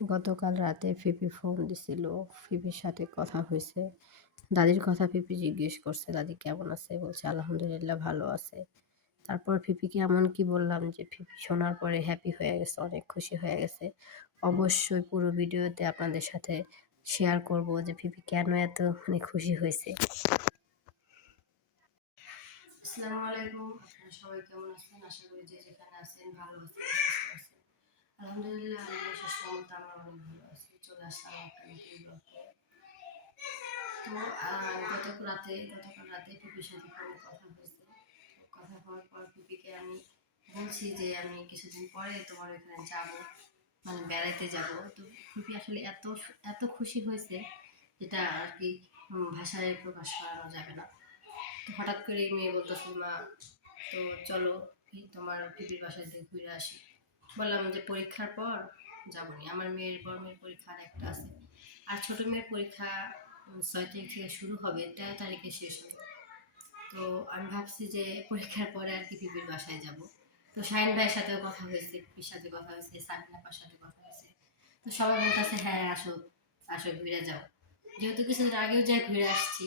গতকাল রাতে Phi Phi phone দিছিল। ফিপির সাথে কথা হয়েছে। দাদির কথা ফিপি জিজ্ঞেস করছে, দাদি কেমন আছে? বলছে, আলহামদুলিল্লাহ ভালো আছে। তারপর ফিপিকে এমন কি বললাম যে, ফিপি শোনার পরে হ্যাপি হয়ে গেছে, অনেক খুশি হয়ে গেছে। অবশ্যই পুরো ভিডিওতে আপনাদের সাথে শেয়ার করব যে, ফিপি কেন এত মানে খুশি হয়েছে। আসসালামু আলাইকুম। সবাই কেমন আছেন? আশা করি যে যেখানে আছেন ভালো আছেন। আলহামদুলিল্লাহ শেষ পর্যন্ত আমরা অনেক ভালো আছি চলে আসলাম একটা নতুন ব্লগে তো গতকাল রাতে গতকাল রাতে পিপির সাথে ফোনে কথা হয়েছে কথা হওয়ার পর পিপিকে আমি বলছি যে আমি কিছুদিন পরে তোমার ওখানে যাব মানে বেড়াইতে যাব তো পিপি আসলে এত এত খুশি হয়েছে যেটা আর কি ভাষায় প্রকাশ করানো যাবে না তো হঠাৎ করে মেয়ে বলতেছে মা তো চলো তোমার পিপির বাসায় ঘুরে আসি বললাম যে পরীক্ষার পর যাবনি। আমার মেয়ের বড় মেয়ের পরীক্ষা আর একটা আছে। আর ছোট মেয়ের পরীক্ষা ছয় তারিখ থেকে শুরু হবে, তেরো তারিখে শেষ হবে। তো আমি ভাবছি যে পরীক্ষার পরে আর কি পিপির বাসায় যাব। তো শাহিন ভাইয়ের সাথেও কথা হয়েছে, পিপির সাথে কথা হয়েছে সাকিনাপার সাথে কথা হয়েছে। তো সবাই বলতেছে হ্যাঁ আসো আসো, ঘুরে যাও। যেহেতু কিছুদিন আগেও যাই, ঘুরে আসছি।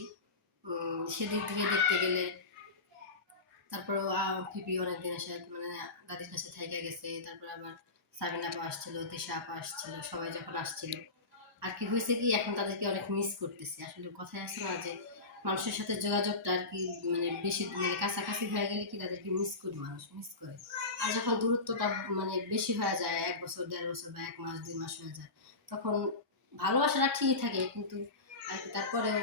সেদিক থেকে দেখতে গেলে তারপরেও আহ, পিপি অনেক দিন এসে মানে দাদির কাছে থেকে গেছে তারপর আবার সাবিনা আপা আসছিল তিশা আপা আসছিল সবাই যখন আসছিল। আর কি হয়েছে কি এখন তাদেরকে অনেক মিস করতেছি। আসলে কথায় আছে না যে মানুষের সাথে যোগাযোগটা আর কি মানে বেশি মানে কাছাকাছি হয়ে গেলে কি তাদেরকে মিস করি মানুষ মিস করে। আর যখন দূরত্বটা মানে বেশি হয়ে যায় এক বছর দেড় বছর বা এক মাস দুই মাস হয়ে যায় তখন ভালোবাসাটা ঠিকই থাকে কিন্তু আর কি তারপরেও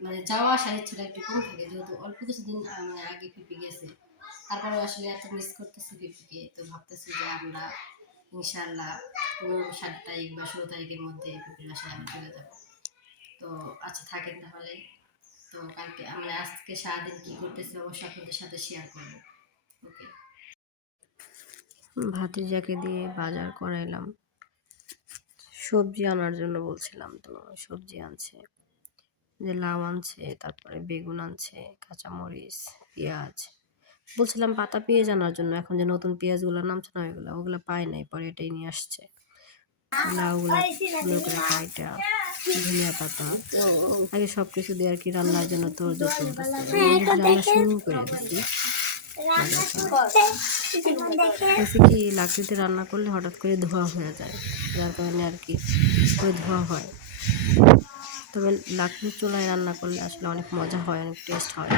মানে যাওয়া আসার ইচ্ছাটা একটু কম থাকে, যেহেতু অল্প কিছুদিন মানে আগে পিপি গেছে। তারপরে আসলে এত মিস করতেছি পিপিকে, তো ভাবতেছি যে আমরা ইনশাল্লাহ কোনো সাত তারিখ বা ষোলো তারিখের মধ্যে পিপির বাসায় আমরা চলে যাব। তো আচ্ছা থাকেন তাহলে। তো কালকে আমরা আজকে সারাদিন কী করতেছি অবশ্যই আপনাদের সাথে শেয়ার করব। ওকে ভাতিজাকে দিয়ে বাজার করাইলাম। সবজি আনার জন্য বলছিলাম তো, সবজি আনছে। যে লাউ আনছে তারপরে বেগুন আনছে কাঁচামরিচ পেঁয়াজ। বলছিলাম পাতা পেঁয়াজ আনার জন্য এখন যে নতুন পেঁয়াজগুলো নামছে না ওইগুলো ওগুলো পায় নাই পরে এটাই নিয়ে আসছে। লাউগুলো সুন্দর করে কাইটা ধনিয়া পাতা। আগে সব কিছু দিয়ে আর কি রান্নার জন্য তোর যত রান্না শুরু করে দিচ্ছি কি লাকড়িতে রান্না করলে হঠাৎ করে ধোয়া হয়ে যায় যার কারণে আর কি ধোয়া হয়। তবে লাকড়ির চুলায় রান্না করলে আসলে অনেক মজা হয়, অনেক টেস্ট হয়।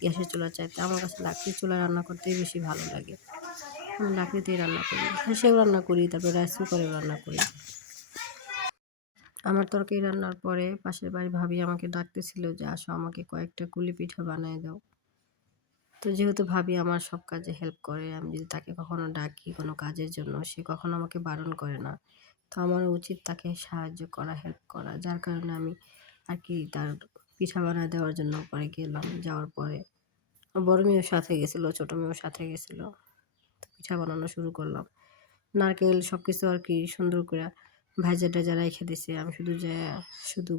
গ্যাসের চুলার চাইতে আমার কাছে লাকড়ির চুলায় রান্না করতেই বেশি ভালো লাগে। আমি লাকড়িতেই রান্না করি। সেও রান্না করি, তারপরে রাইস কুকারেও রান্না করি। আমার তরকারি রান্নার পরে পাশের বাড়ি ভাবি আমাকে ডাকতেছিল যে, আসো আমাকে কয়েকটা কুলি পিঠা বানিয়ে দাও। তো যেহেতু ভাবি আমার সব কাজে হেল্প করে, আমি যদি তাকে কখনো ডাকি কোনো কাজের জন্য, সে কখনো আমাকে বারণ করে না। তো আমার উচিত তাকে সাহায্য করা হেল্প করা। যার কারণে আমি আর কি তার পিঠা বানায় দেওয়ার জন্য পরে গেলাম। যাওয়ার পরে বড় মেয়েও সাথে গেছিল, ছোটো মেয়েও সাথে গেছিল। তো পিঠা বানানো শুরু করলাম। নারকেল সব কিছু আর কি সুন্দর করে ভাজা টাজা রেখে দিছে। আমি শুধু যে, শুধু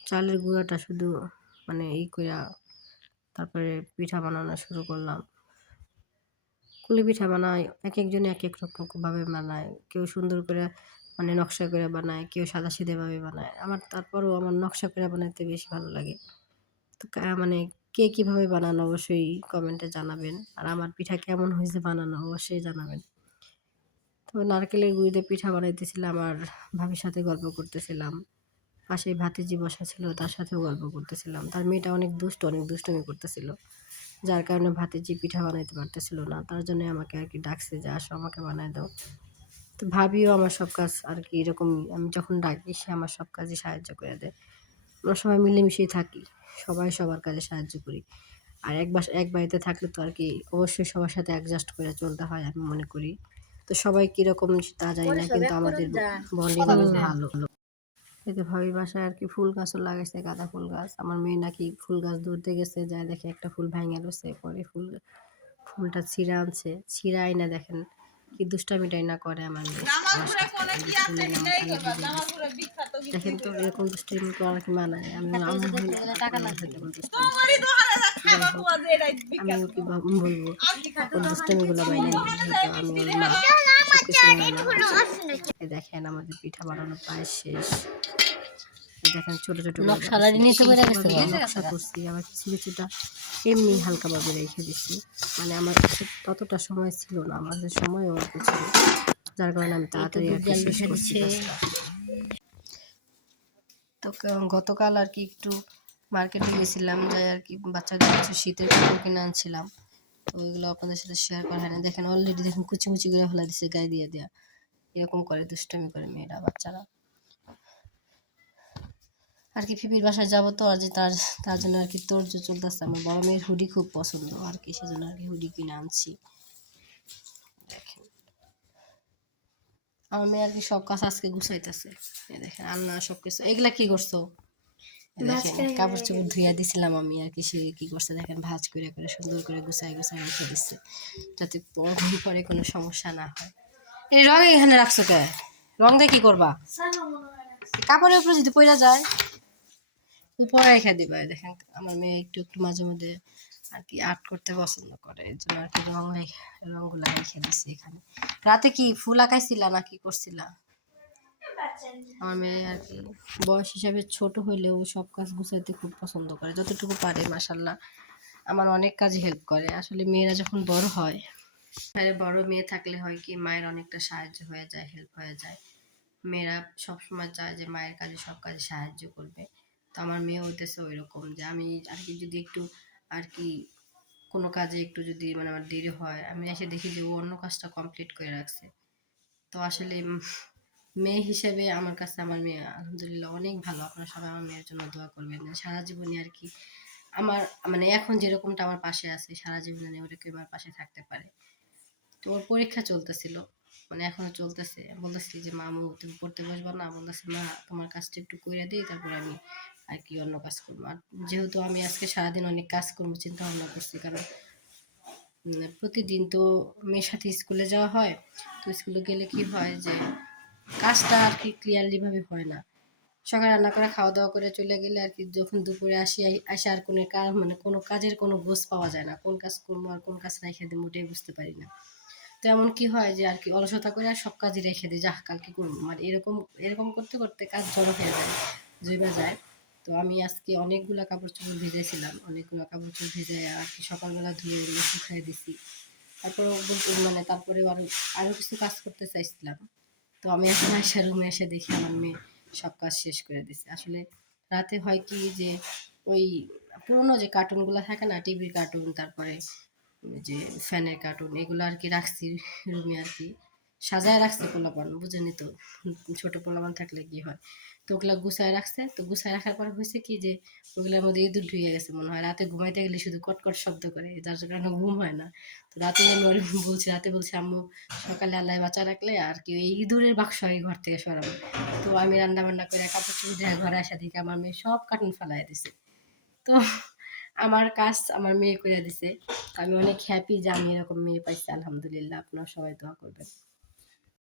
চালের গুঁড়াটা শুধু মানে ই করে তারপরে পিঠা বানানো শুরু করলাম। কুলি পিঠা বানায় এক একজনে এক এক রকমভাবে বানায়। কেউ সুন্দর করে মানে নকশা করে বানায়, কেউ সাদা সিধেভাবে বানায়। আমার তারপরেও আমার নকশা করে বানাতে বেশি ভালো লাগে। তো মানে কে কীভাবে বানানো অবশ্যই কমেন্টে জানাবেন। আর আমার পিঠা কেমন হয়েছে বানানো অবশ্যই জানাবেন। তো নারকেলের গুঁড়িতে পিঠা বানাইতেছিলাম আর ভাবির সাথে গল্প করতেছিলাম। পাশে ভাতিজি বসা ছিল তার সাথেও গল্প করতেছিলাম। তার মেয়েটা অনেক দুষ্ট অনেক দুষ্টমি করতেছিল। যার কারণে ভাতিজি পিঠা বানাইতে পারতেছিল না। তার জন্য আমাকে আর কি ডাকছে যে আসো আমাকে বানায় দাও। তো ভাবিও আমার সব কাজ আর কি এরকমই। আমি যখন ডাকি সে আমার সব কাজে সাহায্য করে দেয়। আমরা সবাই মিলেমিশেই থাকি। সবাই সবার কাজে সাহায্য করি। আর এক বাস এক বাড়িতে থাকলে তো আর কি অবশ্যই সবার সাথে অ্যাডজাস্ট করে চলতে হয় আমি মনে করি। তো সবাই কীরকম তা জানি না কিন্তু আমাদের বন্ডিং ভালো। এতে ভাবি বাসায় আর কি ফুল গাছও লাগাইছে গাঁদা ফুল গাছ। আমার মেয়ে নাকি ফুল গাছ ধরতে গেছে যায় দেখে একটা ফুল ভেঙে রয়েছে পরে ফুল ফুলটা ছিঁড়া আনছে। ছিঁড়া আইনা দেখেন কি দুষ্টামিটাই না করে আমার। দেখেন তো এরকম দুষ্টামি করার কি মানায়? আমি করে। আমিও কি বলব? ওর দুষ্টামিগুলো বাইরে আমি ওর মা দেখেন আমাদের পিঠা বানানো প্রায় শেষ। দেখেন ছোট ছোট। নকশা করছি আবার কিছু কিছুটা এমনি হালকাভাবে রেখে মানে আমার কাছে ততটা সময় ছিল না আমাদের সময় অল্প ছিল। যার কারণে আমি তাড়াতাড়ি। তো গতকাল আর কি একটু মার্কেটে গেছিলাম যাই আর কি বাচ্চাদের কিছু শীতের কাপড় কিনে আনছিলাম। তো ওইগুলো আপনাদের সাথে শেয়ার করা হয় না দেখেন অলরেডি দেখেন কুচি কুচি করে ফেলা দিচ্ছে গায়ে দিয়ে দেওয়া এরকম করে দুষ্টামি করে মেয়েরা বাচ্চারা। আর কি ফিপির বাসায় যাব তো আর যে তার তার জন্য আর কি তোর যে চলতেছে। আমার বড় মেয়ের হুডি খুব পছন্দ আর কি সেজন্য আর কি হুডি কিনে আনছি। আমার মেয়ে আর কি সব কাজ আজকে গুছাইতেছে। দেখেন আন্না সব কিছু এগুলা কি করছ? দেখেন কাপড় চোপড় ধুইয়া দিছিলাম আমি আর কি সে কি করছে দেখেন ভাজ করে করে সুন্দর করে গুছাই গুছাই রেখে দিচ্ছে যাতে পরে কোনো সমস্যা না হয়। এই রং এখানে রাখছো কে? রং দিয়ে কি করবা? কাপড়ের উপরে যদি পড়া যায় উপরে রেখে দিবা। দেখেন, আমার মেয়ে একটু একটু মাঝে মধ্যে আর কি আর্ট করতে পছন্দ করে। এই জন্য আর কি রং রেখে রেখে এখানে। রাতে কি ফুল আঁকাইছিলা না কি করছিলা? আমার মেয়ে আর কি বয়স হিসাবে ছোট হইলেও সব কাজ গুছাইতে খুব পছন্দ করে। যতটুকু পারে মাসাল্লাহ আমার অনেক কাজে হেল্প করে। আসলে মেয়েরা যখন বড় হয় আরে বড় মেয়ে থাকলে হয় কি, মায়ের অনেকটা সাহায্য হয়ে যায়, হেল্প হয়ে যায়। মেয়েরা সবসময় চায় যে মায়ের কাজে, সব কাজে সাহায্য করবে। আমার মেয়ে হইতেছে ওই রকম যে আমি আর কি যদি একটু আর কি কোনো কাজে একটু যদি মানে আমার দেরি হয়, আমি এসে দেখি যে ও অন্য কাজটা কমপ্লিট করে রাখছে। তো আসলে মেয়ে হিসেবে আমার কাছে আমার মেয়ে আলহামদুলিল্লাহ অনেক ভালো। আপনারা সবাই আমার মেয়ের জন্য দোয়া করবেন। সারা জীবনে আর কি আমার মানে এখন যেরকমটা আমার পাশে আছে, সারা জীবনে ওরকম আমার পাশে থাকতে পারে। তো ওর পরীক্ষা চলতেছিল মানে এখনও চলতেছে। বলতেছি যে, মামু, তুমি পড়তে বসবা না? বলতেছে, মা, তোমার কাজটা একটু করে দিই, তারপর আমি আর কি অন্য কাজ করব। আর যেহেতু আমি আজকে সারাদিন অনেক কাজ করব চিন্তা ভাবনা করছি, কারণ প্রতিদিন তো মেয়ের সাথে স্কুলে যাওয়া হয়, তো স্কুলে গেলে কি হয় যে, কাজটা আর কি ক্লিয়ারলি ভাবে হয় না। সকালে রান্না করে, খাওয়া দাওয়া করে চলে গেলে আর কি যখন দুপুরে আসি আসে আর কোনো কাজ মানে কোনো কাজের কোনো গোছ পাওয়া যায় না। কোন কাজ করব আর কোন কাজ রেখে দিই মোটেই বুঝতে পারি না। তো এমন কি হয় যে, আর কি অলসতা করে আর সব কাজই রেখে দিই, যাহ, কালকে করব। মানে এরকম এরকম করতে করতে কাজ জড়ো হয়ে যায়, জুইবা যায়। তো আমি আজকে অনেকগুলো কাপড় চোপড় ভিজেছিলাম, অনেকগুলো কাপড় চোপড় ভিজে আর কি সকালবেলা ধুয়ে এগুলো শুকিয়ে দিছি। তারপরে মানে তারপরে আরও আরও কিছু কাজ করতে চাইছিলাম। তো আমি এখন আসা রুমে এসে দেখি আমার মেয়ে সব কাজ শেষ করে দিছে। আসলে রাতে হয় কি যে ওই পুরোনো যে কার্টুনগুলো থাকে না, টিভির কার্টুন, তারপরে যে ফ্যানের কার্টুন, এগুলো আর কি রাখছি রুমে আর কি। সাজায় রাখছে পোলাপান বুঝেনি তো, ছোট পোলাপান থাকলে কি হয়? তো ওগুলা গুছায় রাখছে, তো গুছায় রাখার পর হয়েছে কি যে, ওগুলোর মধ্যে ইঁদুর ঢুয়ে গেছে মনে হয়। রাতে ঘুমাইতে গেলে শুধু কটকট শব্দ করে, যার কারণে ঘুম হয় না। তো রাতে বলছি রাতে বলছি, আম্মু, সকালে আল্লাহ বাঁচা রাখলে আর কি ওই ইঁদুরের বাক্স এই ঘর থেকে সরাবো। তো আমি রান্না বান্না করে কাপড় চোপড় দিয়ে ঘরে আসা দিকে আমার মেয়ে সব কার্টুন ফেলাই দিছে। তো আমার কাজ আমার মেয়ে করে দিছে, আমি অনেক হ্যাপি যে আমি এরকম মেয়ে পাইছি, আলহামদুলিল্লাহ, আপনারা সবাই দোয়া করবেন।